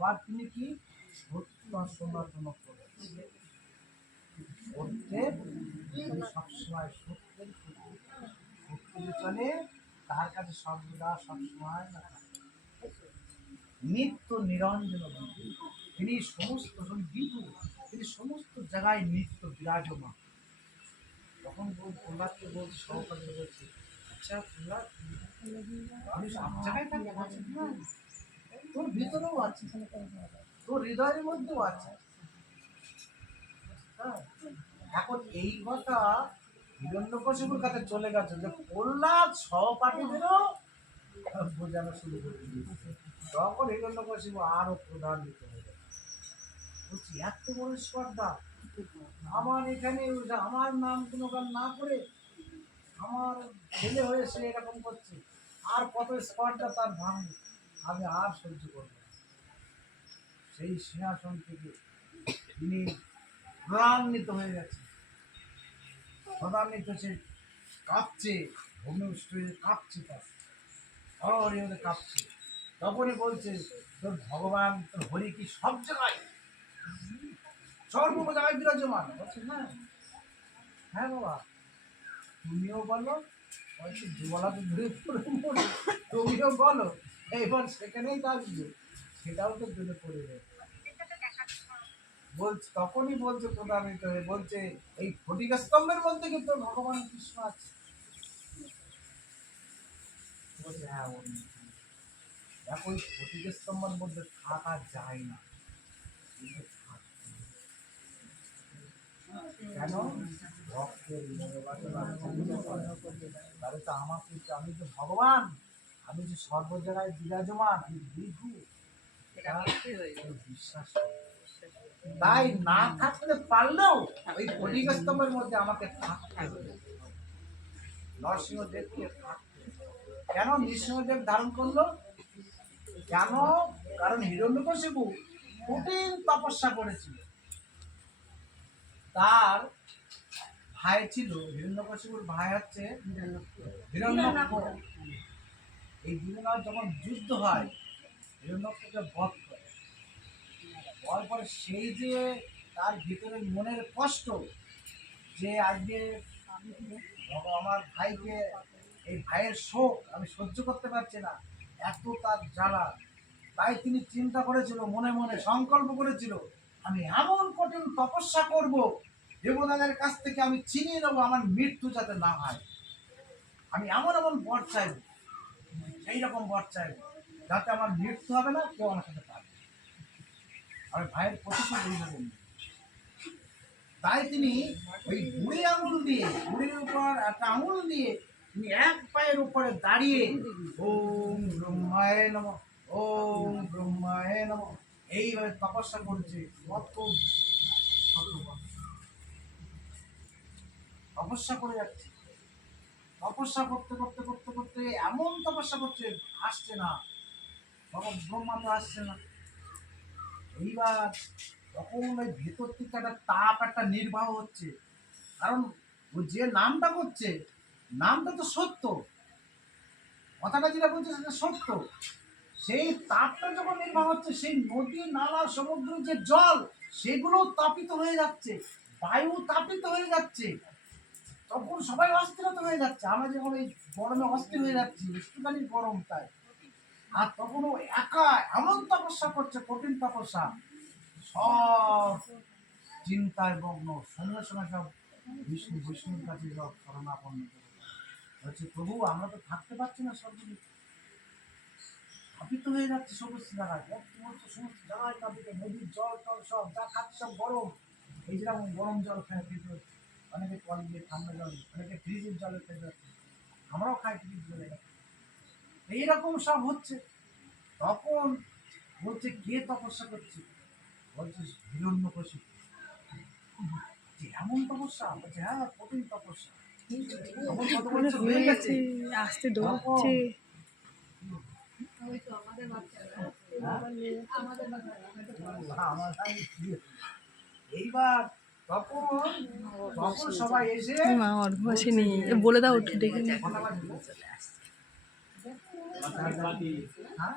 আবার তিনি কি? আর সোনার জন্য সত্যের সবসময় সত্যের প্রতীক। চলে তার কাছে সর্বদা সবসময় নিত্য নিরঞ্জন তিনি সমস্ত বিধু তিনি সমস্ত জায়গায় নিত্য বিরাজমান। তখন প্রহ্লাদকে বলছে? সহকারী বলছে আচ্ছা প্রহ্লাদ আমি সব জায়গায় থাকি বলছে না। তোর ভিতরেও আছে তোর হৃদয়ের মধ্যেও আছে। হ্যাঁ, এখন এই কথা হিরণ্যকশিপুর কাছে চলে গেছে যে প্রহ্লাদ সহপাঠীদেরও বোঝানো শুরু করে দিয়েছে। তখন হিরণ্যকশিপু আরও প্রধান্বিত হয়ে গেছে বলছি এত বড় স্পর্ধা আমার এখানে আমার নাম গুণগান না করে আমার ছেলে হয়ে সে এরকম করছে। আর কত স্পর্ধা তার ভাঙবে? আমি আর সহ্য করব। সেই সিংহাসন থেকে তিনি প্রাণিত হয়ে গেছে প্রধান্বিত সে কাঁপছে ভূমিষ্ঠ হয়ে কাঁপছে তার। হরি হরে কাঁপছে। তখনই বলছে, তোর ভগবান, তোর হরি কি সব জায়গায়? সর্ব জায়গায় বিরাজমান। বলছে হ্যাঁ। হ্যাঁ বাবা। তুমিও বলো, বলছি, দুবেলা তো পড়ে তুমিও বলো এবার সেখানেই থাকবে সেটাও তো পড়ে যাবে বলছে, তখনই বলছে প্রধানিত হয়ে, বলছে, এই স্তম্ভের মধ্যে কিন্তু ভগবান কৃষ্ণ আছে? হ্যাঁ স্তম্ভের মধ্যে থাকা যায় না। কেন? ভক্তের আমার আমি তো ভগবান। আমি যে সর্ব জায়গায় বিরাজমান আমি বিভু। বিশ্বাস তাই না থাকতে পারলেও ওই কলিগস্তম্ভের মধ্যে আমাকে থাকতে হবে। নরসিংহদেবকে কেন নৃসিংহদেব ধারণ করল? কেন? কারণ হিরণ্যকশিপু কঠিন তপস্যা করেছিল। তার ভাই ছিল হিরণ্যকশিপুর ভাই হচ্ছে হিরণ্যক্ষ এই দুজনের যখন যুদ্ধ হয় হিরণ্যক্ষকে বধ করে। হওয়ার পরে সেই যে তার ভিতরে মনের কষ্ট যে আজকে আমার ভাইকে, এই ভাইয়ের শোক আমি সহ্য করতে পারছি না, এত তার জ্বালা। তাই তিনি চিন্তা করেছিল, মনে মনে সংকল্প করেছিল, আমি এমন কঠিন তপস্যা করব, দেবতাদের কাছ থেকে আমি চিনিয়ে নেব, আমার মৃত্যু যাতে না হয়। আমি এমন এমন বর চাইব সেই রকম বর চাইব যাতে আমার মৃত্যু হবে না, কেউ আমার সাথে পারবে। আমি ভাইয়ের প্রতিশোধ তাই তিনি ওই বুড়ি আঙুল দিয়ে, বুড়ির উপর একটা আঙুল দিয়ে তিনি এক পায়ের উপরে দাঁড়িয়ে ওম ব্রহ্মায় নম, ওম ব্রহ্মায় নম, এইভাবে তপস্যা করছে। কত তপস্যা করে যাচ্ছে। তপস্যা করতে করতে করতে করতে এমন তপস্যা করছে, আসছে না। তখন ব্রহ্মা আসছে না। এইবার তখন ওই ভেতর থেকে একটা তাপ, একটা নির্বাহ হচ্ছে। কারণ ও যে নামটা করছে, নামটা তো সত্য। কথাটা যেটা বলছে সেটা সত্য। সেই তাপটা যখন নির্বাহ হচ্ছে, সেই নদী, নালা, সমুদ্র, যে জল, সেগুলো তাপিত হয়ে যাচ্ছে। বায়ু তাপিত হয়ে যাচ্ছে। তখন সবাই অস্থিরতা হয়ে যাচ্ছে। আমরা যখন এই গরমে অস্থির হয়ে যাচ্ছি, একটুখানি গরম তাই। আর তখন ও একা এমন তপস্যা করছে, কঠিন তপস্যা। সব চিন্তায় মগ্ন সঙ্গে সঙ্গে সব বিষ্ণু, বিষ্ণুর কাছে সব শরণাপন্ন। বলছে, প্রভু, আমরা তো থাকতে পারছি না সব জিনিস তাপিত হয়ে যাচ্ছে সমস্ত জায়গায়। সমস্ত সমস্ত জায়গায় নদীর জল টল সব, যা খাচ্ছে সব গরম। এই যেরকম গরম জল খেয়ে হচ্ছে অনেকে কল দিয়ে ঠান্ডা জল অনেকে ফ্রিজের জলে খেতে হচ্ছে আমরাও খাই ফ্রিজ জলে। এইরকম সব হচ্ছে। তখন বলছে কে তপস্যা করছে? বলছে হিরণ্য যে এমন তপস্যা বলছে হ্যাঁ কঠিন তপস্যা। হয়ে আসতে দৌড়চ্ছে কি- এইবার মা অর্ঘ আসেনি বলে দাও একটু দেখে হ্যাঁ?